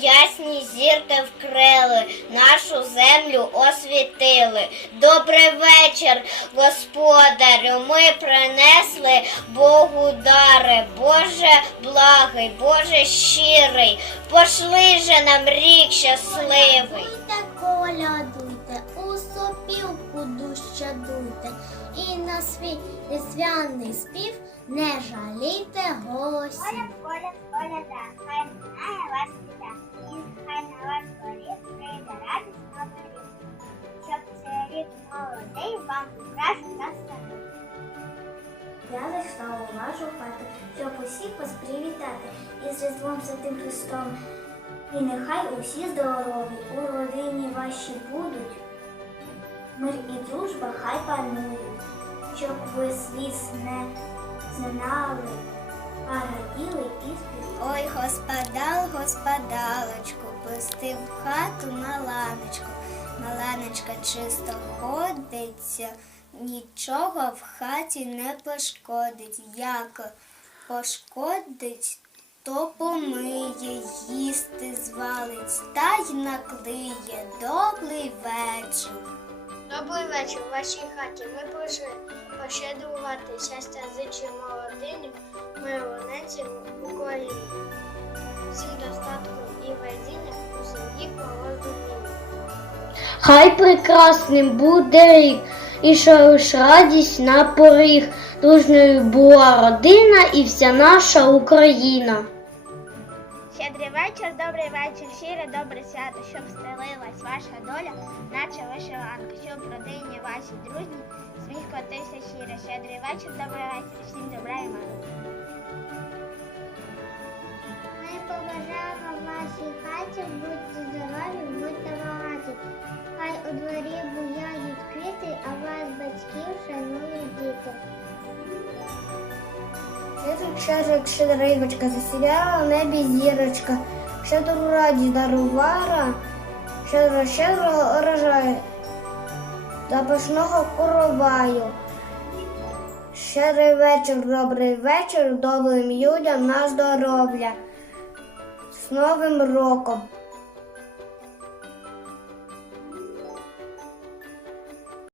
ясні зірки вкрили, нашу землю освітили. Добрий вечір, господарю. Ми принесли Богу дари. Боже благий, Боже щирий. Пошли же нам рік щасливий. Колядуйте, у сопілку дужче дуйте, і на свій різдвяний спів не жалійте голосів. Молодий вам краще та старий. Я зайшла у вашу хату, щоб усіх вас привітати із Різдвом Святим Христом. І нехай усі здорові у родині ваші будуть. Мир і дружба хай панують, щоб ви світ не знали, а раділи і. Ой, господал, господалочку, пусти в хату маланочку. Маланочка чисто ходиться, нічого в хаті не пошкодить. Як пошкодить, то помиє, їсти звалить та й наклиє. Добрий вечір. Добрий вечір у вашій хаті. Ми прийшли пощедрувати щастя зичимо Всім достатку і везіння у сім'ї порозуміння. Хай прекрасним буде рік, і що ж радість на поріг. Дружною була родина і вся наша Україна. Щедрий вечір, добрий вечір, щире добре свято, щоб стелилась ваша доля, наче вишиванка, щоб в родині вашій дружні сміх котився щиро. Щедрий вечір, добрий вечір, всім добра і миру. Хаті, будьте здорові, будьте багаті. Хай у дворі буяють квіти, а вас батьків шанують діти. Щедрик, щедрик, щедригочка, засіяла в небі зірочка, щедру радість дарувара, щедро, щедро урожаю, запашного короваю. Щедрий вечір, добрий вечір, добрим людям на здоров'я. З Новим роком!